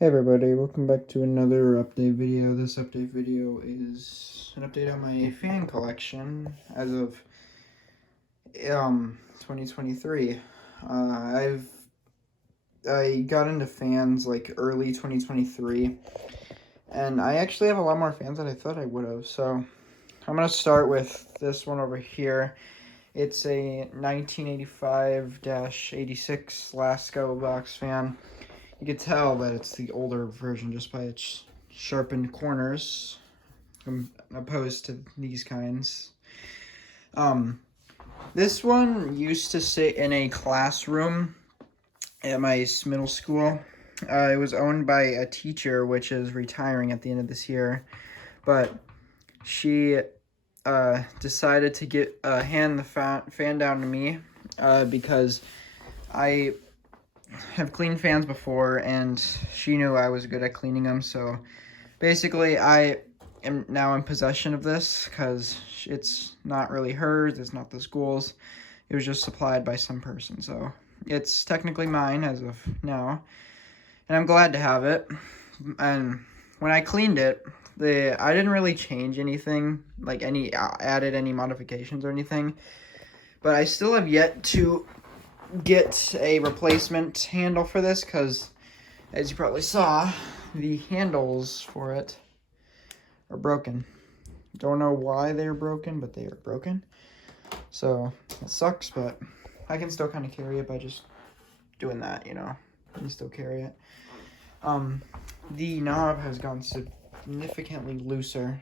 Hey everybody, welcome back to another update video. This update video is an update on my fan collection as of 2023. I got into fans like early 2023, and I actually have a lot more fans than I thought I would have. So I'm gonna start with this one over here. It's a 1985-86 Lasko box fan. You can tell that it's the older version just by its sharpened corners, opposed to these kinds. This one used to sit in a classroom at my middle school. It was owned by a teacher, which is retiring at the end of this year, but she decided to hand the fan down to me because I have cleaned fans before, and she knew I was good at cleaning them. So basically, I am now in possession of this because it's not really hers. It's not the school's. It was just supplied by some person. So it's technically mine as of now, and I'm glad to have it. And when I cleaned it, I didn't really change anything, like added any modifications or anything. But I still have yet to get a replacement handle for this because, as you probably saw, the handles for it are broken. Don't know why they're broken, but they are broken. So it sucks, but I can still kind of carry it by just doing that, you know. I can still carry it. The knob has gone significantly looser.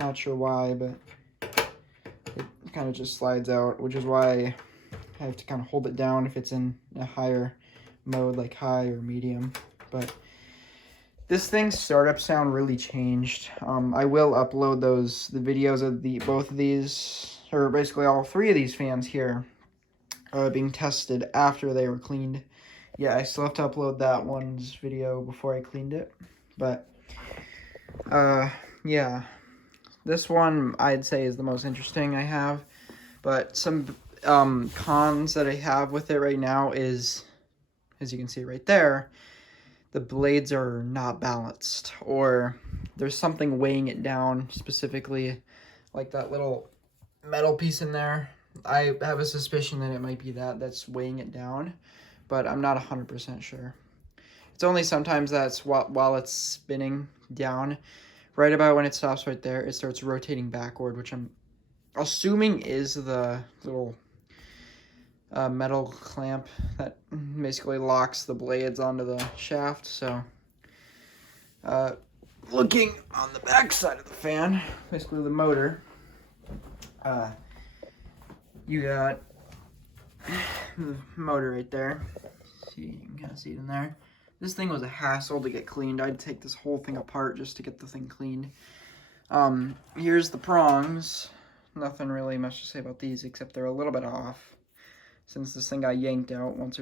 Not sure why, but it kind of just slides out, which is why I have to kind of hold it down if it's in a higher mode, like high or medium. But this thing's startup sound really changed. I will upload the videos of both of these, or basically all three of these fans here, being tested after they were cleaned. Yeah, I still have to upload that one's video before I cleaned it. But yeah, this one I'd say is the most interesting I have. But some cons that I have with it right now is, as you can see right there, the blades are not balanced, or there's something weighing it down, specifically like that little metal piece in there. I have a suspicion that it might be that's weighing it down, but I'm not 100% sure. It's only sometimes that's while it's spinning down, right about when it stops right there, it starts rotating backward, which I'm assuming is the little metal clamp that basically locks the blades onto the shaft. So looking on the back side of the fan, basically the motor, you got the motor right there. See, you can kind of see it in there. This thing was a hassle to get cleaned. I'd take this whole thing apart just to get the thing cleaned. Here's the prongs. Nothing really much to say about these except they're a little bit off, since this thing got yanked out once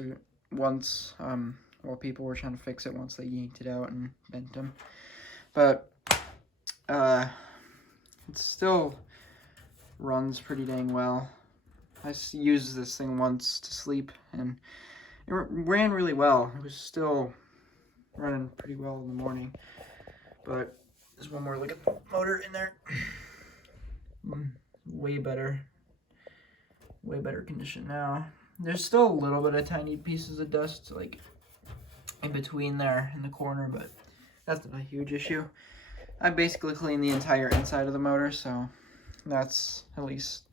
while people were trying to fix it once they yanked it out and bent them. But it still runs pretty dang well. I used this thing once to sleep, and it ran really well. It was still running pretty well in the morning. But there's one more look at the motor in there. Way better condition now. There's still a little bit of tiny pieces of dust like in between there in the corner, but that's not a huge issue. I basically cleaned the entire inside of the motor, so that's at least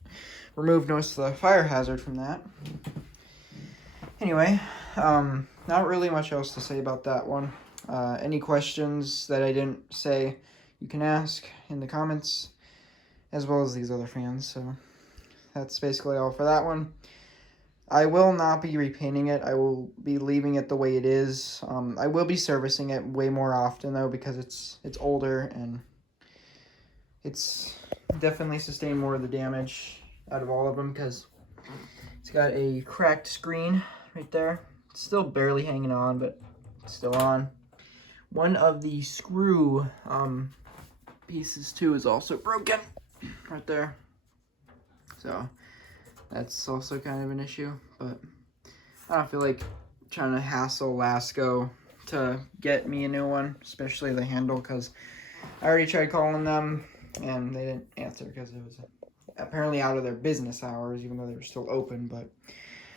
removed most of the fire hazard from that. Anyway, not really much else to say about that one. Any questions that I didn't say, you can ask in the comments, as well as these other fans. So that's basically all for that one. I will not be repainting it. I will be leaving it the way it is. I will be servicing it way more often though, because it's older and it's definitely sustained more of the damage out of all of them, because it's got a cracked screen right there. It's still barely hanging on, but it's still on. One of the screw pieces too is also broken right there. So that's also kind of an issue, but I don't feel like trying to hassle Lasko to get me a new one, especially the handle, because I already tried calling them and they didn't answer because it was apparently out of their business hours, even though they were still open. But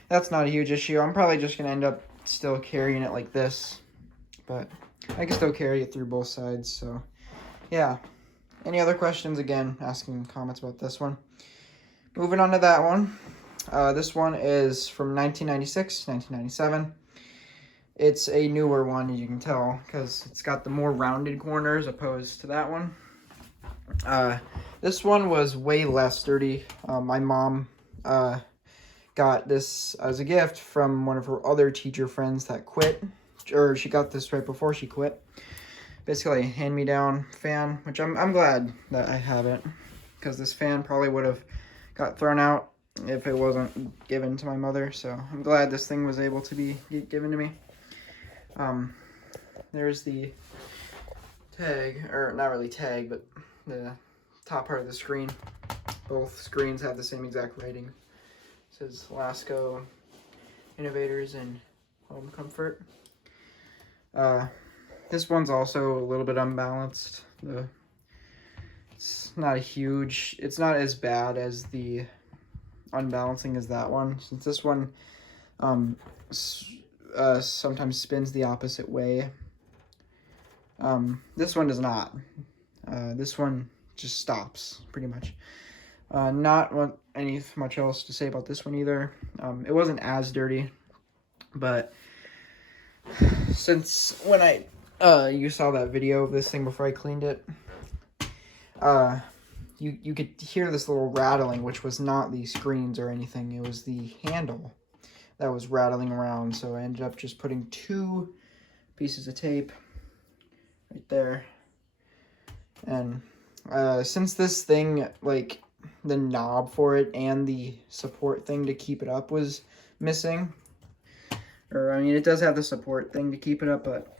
that's not a huge issue. I'm probably just going to end up still carrying it like this, but I can still carry it through both sides. So yeah, any other questions? Again, asking comments about this one. Moving on to that one. This one is from 1996, 1997. It's a newer one, as you can tell, because it's got the more rounded corners opposed to that one. This one was way less sturdy. My mom got this as a gift from one of her other teacher friends that quit, or she got this right before she quit. Basically a hand-me-down fan, which I'm glad that I have it, because this fan probably would have got thrown out if it wasn't given to my mother. So I'm glad this thing was able to be given to me. There's the tag, or not really tag, but the top part of the screen. Both screens have the same exact rating. It says Lasko Innovators in Home Comfort. This one's also a little bit unbalanced. It's not as bad as the unbalancing as that one, since this one sometimes spins the opposite way. This one does not. This one just stops, pretty much. Not much else to say about this one either. It wasn't as dirty, but since when you saw that video of this thing before I cleaned it, you could hear this little rattling, which was not the screens or anything. It was the handle that was rattling around. So I ended up just putting 2 pieces of tape right there. And since this thing, like the knob for it and the support thing to keep it up was missing, or I mean, it does have the support thing to keep it up, but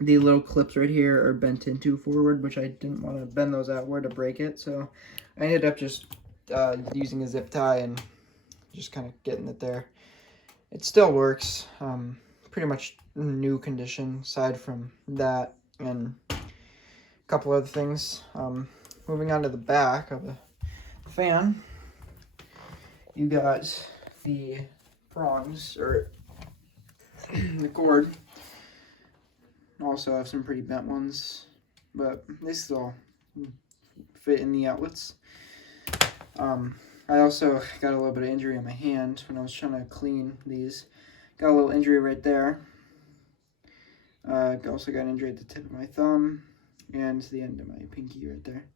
the little clips right here are bent in too forward, which I didn't want to bend those outward to break it. So I ended up just using a zip tie and just kind of getting it there. It still works. Pretty much new condition aside from that and a couple other things. Moving on to the back of the fan, you got the prongs, or the cord. Also have some pretty bent ones, but this is all fit in the outlets. I also got a little bit of injury on my hand when I was trying to clean these. Got a little injury right there. Also got an injury at the tip of my thumb and the end of my pinky right there.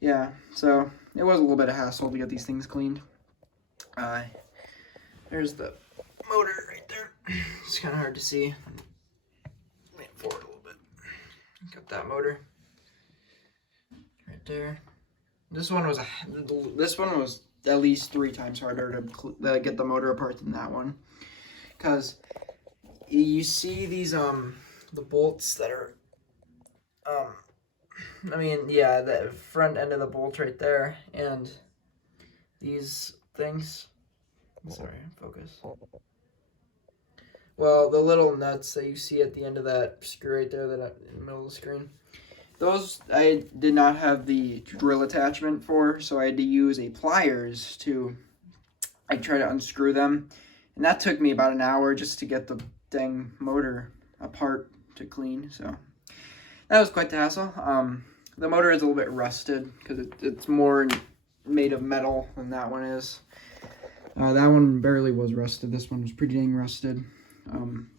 Yeah, so it was a little bit of hassle to get these things cleaned. There's the motor right there. It's kind of hard to see. Lean forward a little bit. Got that motor right there. This one was at least 3 times harder to get the motor apart than that one, because you see these the bolts that are I mean, yeah, the front end of the bolt right there, and these things. Sorry, focus. Well, the little nuts that you see at the end of that screw right there, that in the middle of the screen, those I did not have the drill attachment for, so I had to use a pliers to try to unscrew them, and that took me about an hour just to get the dang motor apart to clean. So that was quite the hassle. The motor is a little bit rusted because it's more made of metal than that one is. That one barely was rusted. This one was pretty dang rusted.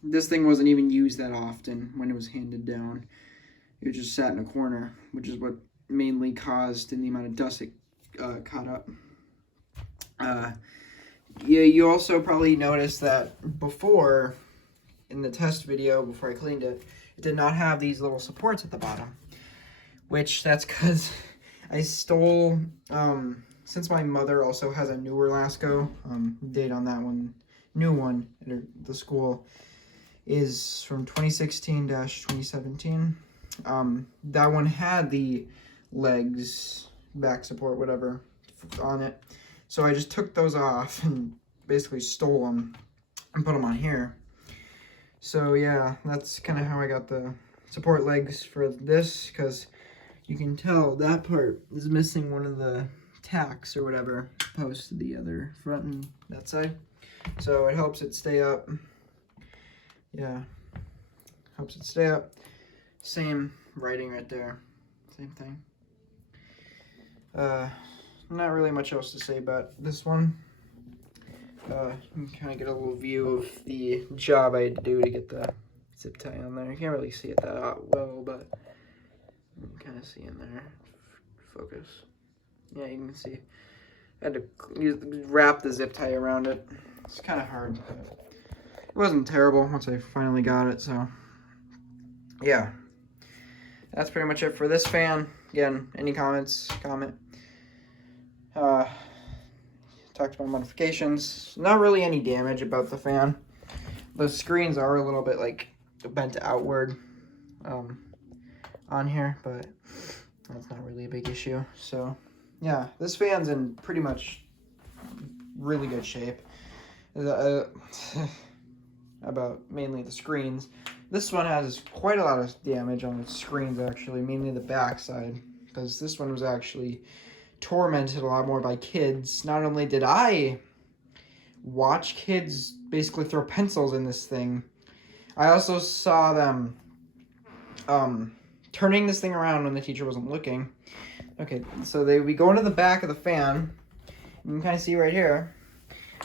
This thing wasn't even used that often when it was handed down. It just sat in a corner, which is what mainly caused the amount of dust it caught up. Yeah, you also probably noticed that before, in the test video, before I cleaned it, it did not have these little supports at the bottom, which that's because I stole, since my mother also has a newer Lasko, date on that one, new one at the school, is from 2016-2017. That one had the legs, back support, whatever, on it. So I just took those off and basically stole them and put them on here. So yeah, that's kind of how I got the support legs for this, because you can tell that part is missing one of the tacks or whatever opposed to the other front and that side. So it helps it stay up. Yeah, helps it stay up. Same writing right there, same thing. Not really much else to say about this one. You can kind of get a little view of the job I had to do to get the zip tie on there. You can't really see it that well, but you can kind of see in there. Focus. Yeah, you can see. I had to wrap the zip tie around it. It's kind of hard, but it wasn't terrible once I finally got it, so yeah. That's pretty much it for this fan. Again, any comments, comment. Talked about modifications. Not really any damage about the fan. The screens are a little bit like bent outward on here, but that's not really a big issue. So yeah, this fan's in pretty much really good shape. About mainly the screens. This one has quite a lot of damage on the screens, actually, mainly the back side, because this one was actually tormented a lot more by kids. Not only did I watch kids basically throw pencils in this thing, I also saw them turning this thing around when the teacher wasn't looking. Okay, so they would be going to the back of the fan. You can kind of see right here.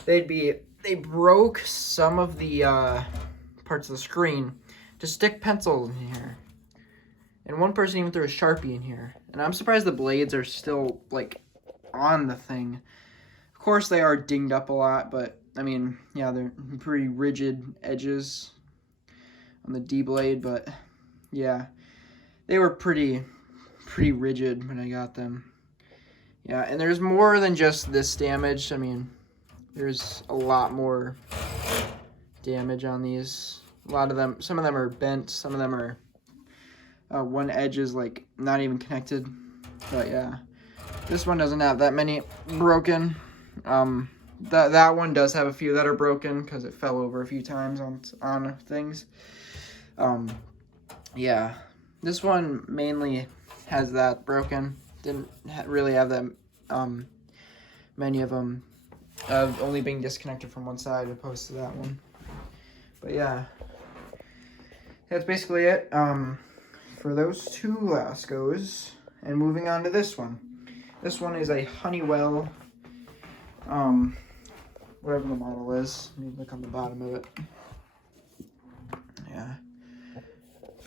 They broke some of the parts of the screen to stick pencils in here. And one person even threw a Sharpie in here. And I'm surprised the blades are still, like, on the thing. Of course, they are dinged up a lot, but, I mean, yeah, they're pretty rigid edges on the D blade, but, yeah. They were pretty rigid when I got them. Yeah, and there's more than just this damage. I mean, there's a lot more damage on these. A lot of them, some of them are bent, some of them are one edge is like not even connected, but yeah, this one doesn't have that many broken. That one does have a few that are broken because it fell over a few times on things. Yeah, this one mainly has that broken. Didn't really have that many of them only being disconnected from one side opposed to that one. But yeah, that's basically it. For those two Laskos, and moving on to this one. This one is a Honeywell, whatever the model is. Let me look on the bottom of it. Yeah,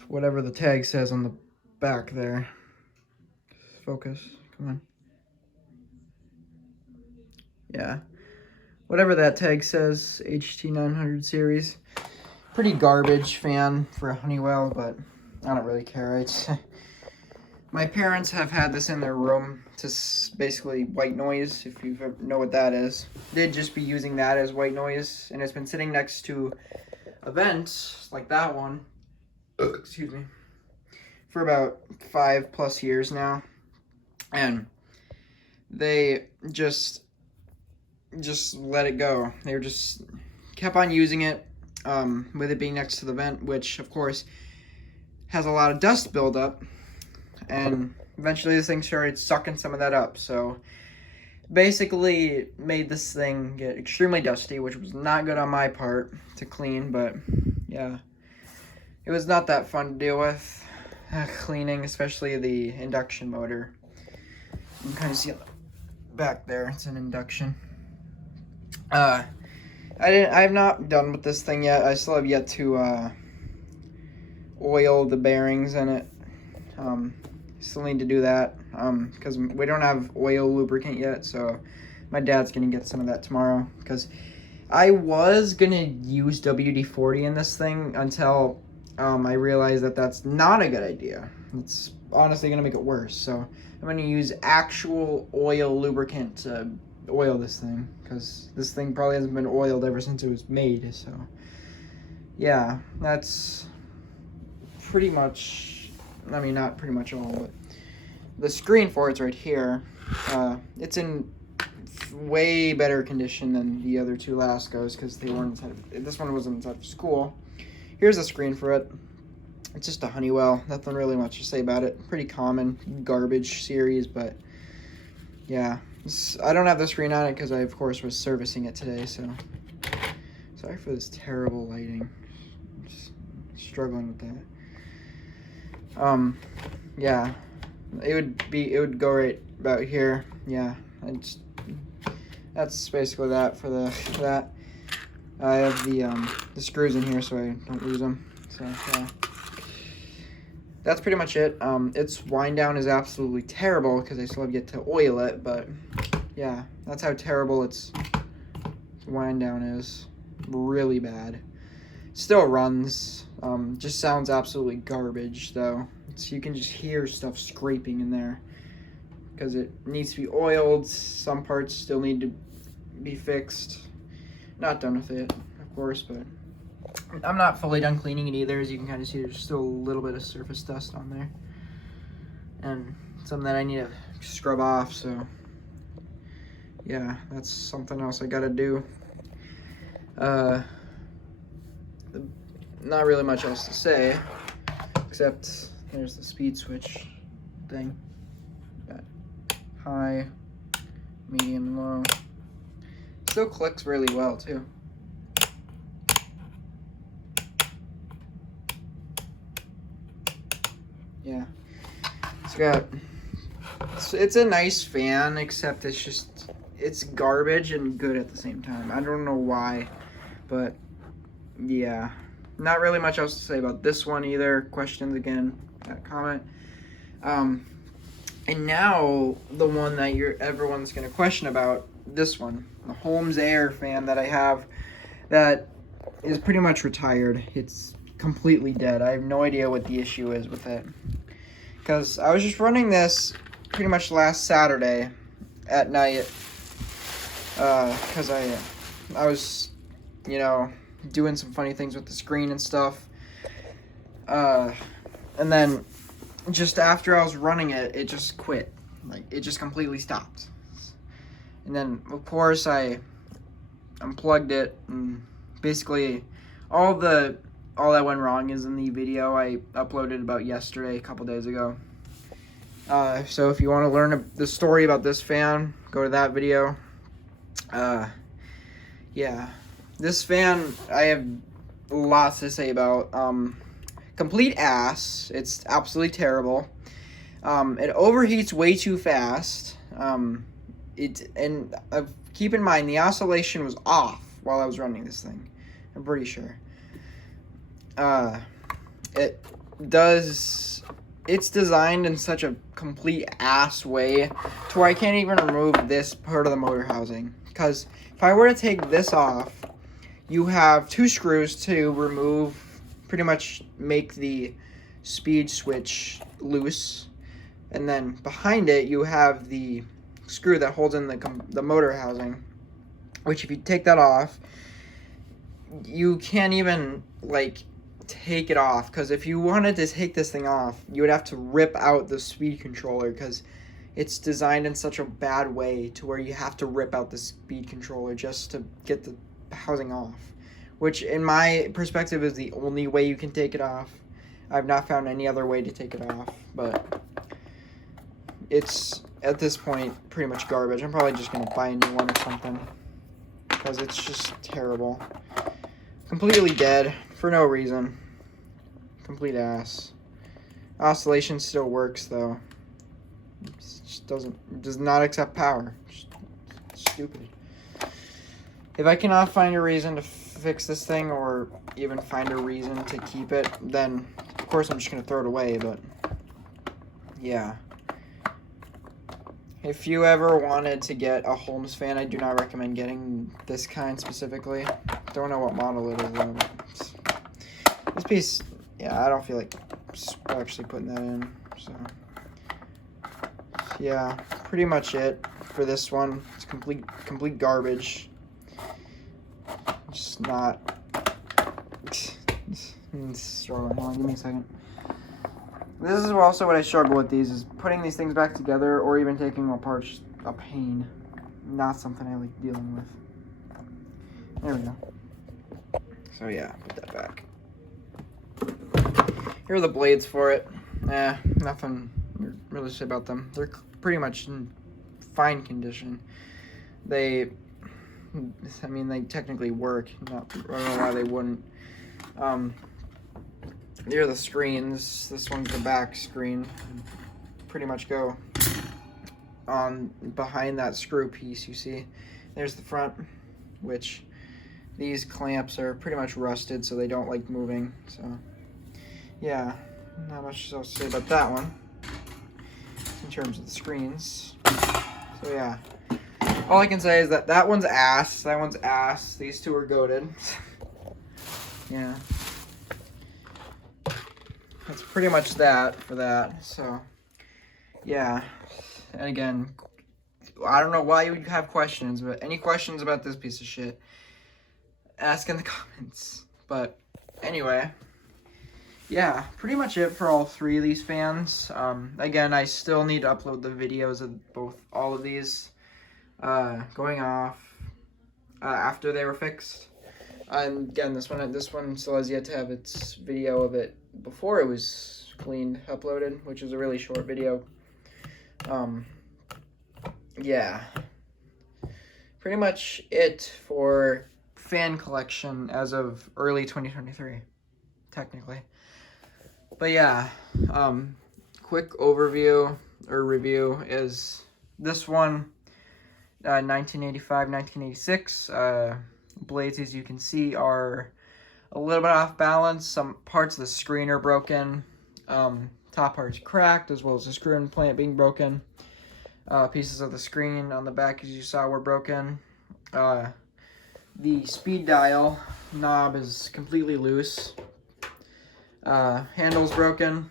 whatever the tag says on the back there. Focus, come on. Yeah, whatever that tag says, HT900 series. Pretty garbage fan for a Honeywell, but I don't really care. My parents have had this in their room to basically white noise, if you know what that is. They'd just be using that as white noise, and it's been sitting next to a vent, like that one, excuse me, for about 5+ years now. And they just let it go. They were just kept on using it, with it being next to the vent, which, of course, has a lot of dust buildup, and eventually this thing started sucking some of that up, so basically made this thing get extremely dusty, which was not good on my part to clean, but yeah, it was not that fun to deal with, cleaning, especially the induction motor. You can kind of see on the back there, it's an induction. I'm not done with this thing yet. I still have yet to oil the bearings in it. Still need to do that because we don't have oil lubricant yet, so my dad's gonna get some of that tomorrow, because I was gonna use WD-40 in this thing until I realized that that's not a good idea. It's honestly gonna make it worse, so I'm gonna use actual oil lubricant to oil this thing, because this thing probably hasn't been oiled ever since it was made. So yeah, that's pretty much, I mean, not pretty much all, but the screen for it's right here. It's in way better condition than the other two Laskos, because they weren't inside of, this one wasn't inside of school. here's the screen for it. It's just a Honeywell. Nothing really much to say about it. Pretty common garbage series, but yeah. I don't have the screen on it because I, of course, was servicing it today, so sorry for this terrible lighting. I'm just struggling with that. Yeah. It would go right about here. Yeah. That's basically that for that. I have the screws in here so I don't lose them. So yeah. That's pretty much it. Its wind down is absolutely terrible because I still have yet to oil it, but yeah, that's how terrible its wind down is. Really bad. Still runs. Just sounds absolutely garbage though. You can just hear stuff scraping in there because it needs to be oiled. Some parts still need to be fixed. Not done with it, of course, but I'm not fully done cleaning it either. As you can kind of see, there's still a little bit of surface dust on there. And something that I need to scrub off, so yeah, that's something else I gotta do. Not really much else to say, except there's the speed switch thing. Got high, medium, low. Still clicks really well too. Yeah, it's a nice fan, except it's garbage and good at the same time. I don't know why, but yeah, not really much else to say about this one either. Questions again, comment. And now the one that everyone's gonna question about, this one, the Holmes Air fan that I have, that is pretty much retired. It's completely dead. I have no idea what the issue is with it, because I was just running this pretty much last Saturday at night, because I was, doing some funny things with the screen and stuff, and then just after I was running it, it just quit. Like, it just completely stopped. And then, of course, I unplugged it, and basically all that went wrong is in the video I uploaded about yesterday, a couple days ago. So if you want to learn the story about this fan, go to that video. Yeah, this fan I have lots to say about. Complete ass. It's absolutely terrible. It overheats way too fast. Keep in mind the oscillation was off while I was running this thing. I'm pretty sure. It's designed in such a complete ass way to where I can't even remove this part of the motor housing. Because if I were to take this off, you have two screws to remove, pretty much make the speed switch loose. And then behind it, you have the screw that holds in the motor housing, which if you take that off, you can't even, take it off, because if you wanted to take this thing off, you would have to rip out the speed controller, because it's designed in such a bad way to where you have to rip out the speed controller just to get the housing off, which in my perspective is the only way you can take it off. I've not found any other way to take it off, but it's at this point pretty much garbage. I'm probably just gonna buy a new one or something, because it's just terrible. Completely dead for no reason. Complete ass. Oscillation still works though. It just does not accept power. Just stupid. If I cannot find a reason to fix this thing, or even find a reason to keep it, then of course I'm just gonna throw it away. But yeah, if you ever wanted to get a Holmes fan, I do not recommend getting this kind specifically. Don't know what model it is though. This piece, yeah, I don't feel like actually putting that in. So yeah, pretty much it for this one. It's complete garbage. Just not. Struggling. Hold on, give me a second. This is also what I struggle with these, is putting these things back together or even taking them apart. Just a pain. Not something I like dealing with. There we go. So yeah, put that back. Here are the blades for it. Nothing really to say about them. They're pretty much in fine condition. They technically work. I don't know why they wouldn't. Here are the screens. This one's the back screen. Pretty much go on behind that screw piece you see. There's the front, which these clamps are pretty much rusted, so they don't like moving. So yeah, not much else to say about that one in terms of the screens. So yeah, all I can say is that that one's ass. That one's ass. These two are goated. Yeah, that's pretty much that for that. So yeah, and again, I don't know why you would have questions, but any questions about this piece of shit, ask in the comments. But anyway, yeah, pretty much it for all three of these fans. Again, I still need to upload the videos of all of these going off after they were fixed. And again, this one still has yet to have its video of it before it was cleaned, uploaded, which is a really short video. Yeah, pretty much it for fan collection as of early 2023, technically. But yeah, quick overview or review is this one, 1985, 1986. Blades, as you can see, are a little bit off balance. Some parts of the screen are broken. Top part's cracked, as well as the screw implant being broken. Pieces of the screen on the back, as you saw, were broken. The speed dial knob is completely loose. Handle's broken.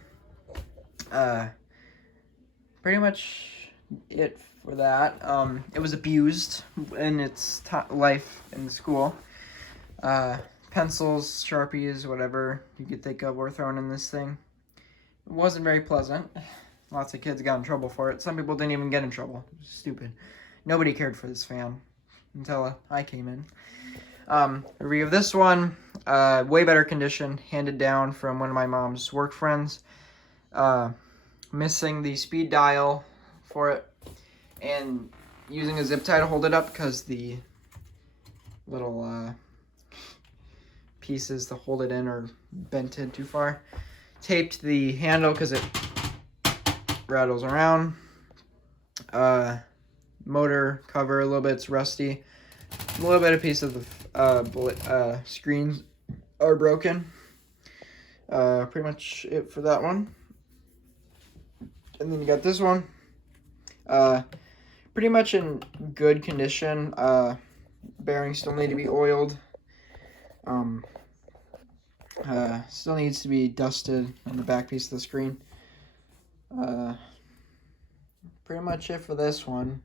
Pretty much it for that. It was abused in its life in school. Pencils, Sharpies, whatever you could think of were thrown in this thing. It wasn't very pleasant. Lots of kids got in trouble for it. Some people didn't even get in trouble. It was stupid. Nobody cared for this fan until I came in. Review of this one, way better condition, handed down from one of my mom's work friends. Missing the speed dial for it, and using a zip tie to hold it up because the little pieces to hold it in are bented too far. Taped the handle because it rattles around. Motor cover a little bit, it's rusty. A little bit of piece of the screens are broken. Pretty much it for that one. And then you got this one. Pretty much in good condition. Bearings still need to be oiled. Still needs to be dusted on the back piece of the screen. Pretty much it for this one.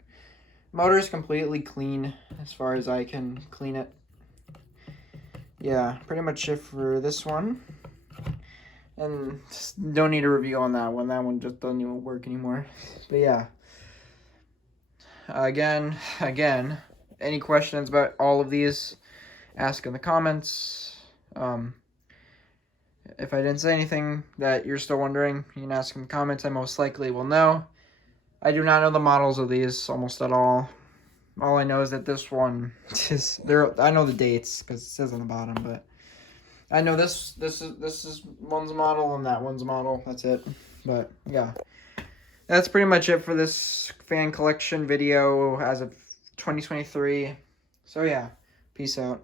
Motor is completely clean as far as I can clean it. Yeah, pretty much it for this one. And don't need a review on that one. That one just doesn't even work anymore. But yeah. Again, any questions about all of these, ask in the comments. If I didn't say anything that you're still wondering, you can ask in the comments. I most likely will know. I do not know the models of these almost at all. All I know is that this one is there. I know the dates because it says on the bottom, but I know this is one's model and that one's model. That's it. But yeah, that's pretty much it for this fan collection video as of 2023. So yeah, peace out.